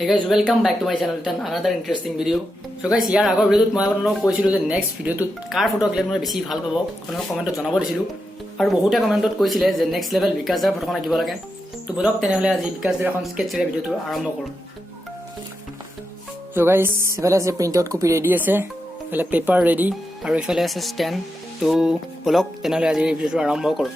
Hey guys, welcome back to my channel with another interesting video. So guys, ইয়াৰ আগৰ ভিডিওত মই আপোনালোকক কৈছিলো যে নেক্সট ভিডিওটোত কাৰ ফটো ক্লিক মই বেছি ভাল পাব আপোনালোকক কমেন্টত জনাব দিছিলো আৰু বহুতে কমেন্টত কৈছিলে যে নেক্সট লেভেল বিকাশৰ ফটোখন আঁকিব লাগে তো বলক তেনেহলে আজি বিকাশৰ এখন স্কেটচৰে ভিডিওটো আৰম্ভ কৰো So guys, এফালে আছে প্ৰিন্ট আউট কপি ৰেডি আছে এফালে পেপাৰ ৰেডি আৰু এফালে আছে ষ্টেণ্ড তো বলক তেনেহলে আজি ভিডিওটো আৰম্ভ কৰো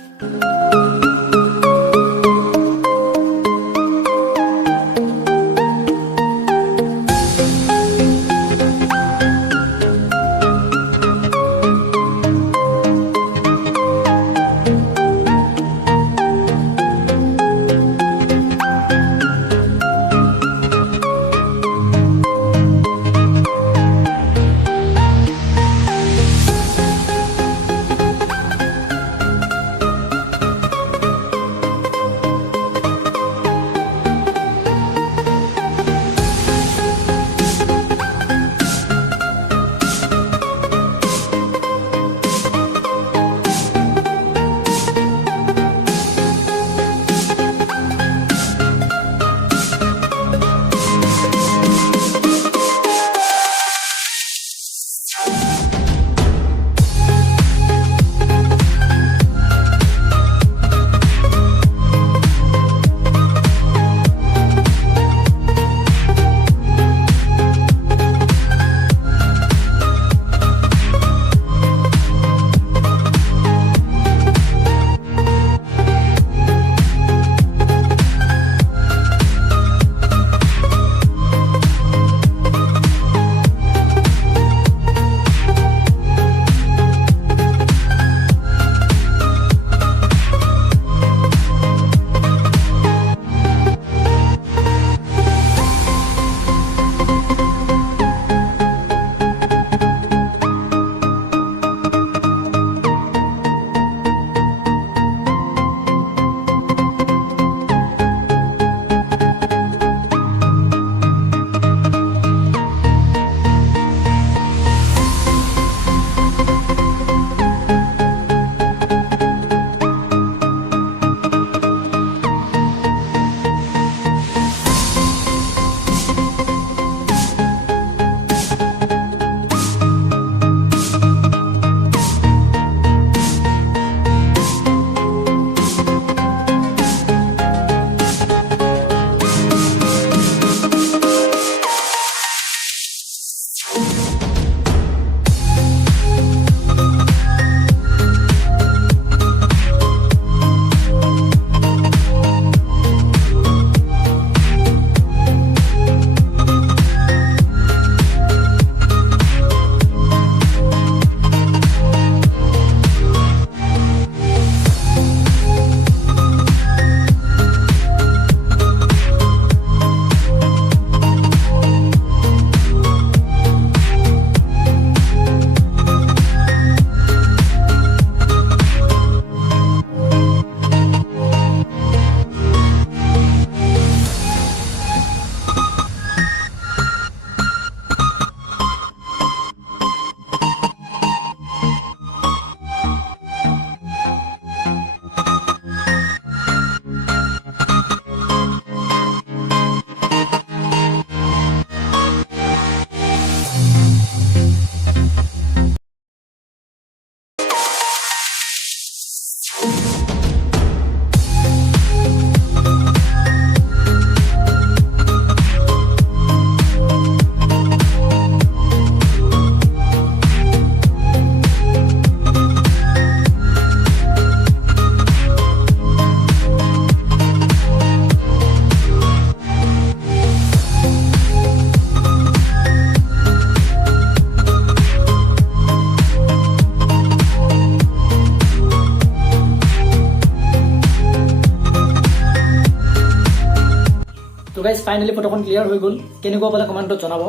তো গাইজ ফাইনালি ফটোখন ক্লিয়াৰ হৈ গ'ল কেনেকুৱা পালে কমেণ্টত জনাব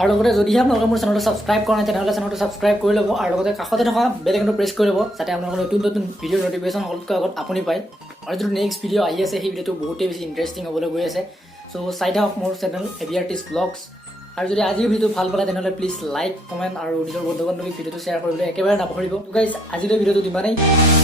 আৰু লগতে যদিহে আপোনালোকে মোৰ চেনেলটো ছাবস্ক্ৰাইব কৰা নাই তেনেহ'লে চেনেলটো ছাবস্ক্ৰাইব কৰি ল'ব আৰু লগতে কাষতে থকা বেল আইকনটো প্ৰেছ কৰি ল'ব যাতে আপোনালোকৰ নতুন নতুন ভিডিঅ'ৰ নটিফিকেশ্যন সকলোতকৈ আগত আপুনি পায় আৰু যিটো নেক্সট ভিডিঅ' আহি আছে সেই ভিডিঅ'টো বহুতেই বেছি ইণ্টাৰেষ্টিং হ'বলৈ গৈ আছে চ' চাই থাকক মোৰ চেনেল হেভি আৰ্টিষ্ট ব্লগছ আৰু যদি আজিৰ ভিডিঅ'টো ভাল পালে তেনেহ'লে প্লিজ লাইক কমেণ্ট আৰু নিজৰ বন্ধু বান্ধৱীক ভিডিঅ'টো শ্বেয়াৰ কৰিবলৈ একেবাৰে নাপাহৰিব তো গাইজ আজিলৈ ভিডিঅ'টো ইমানেই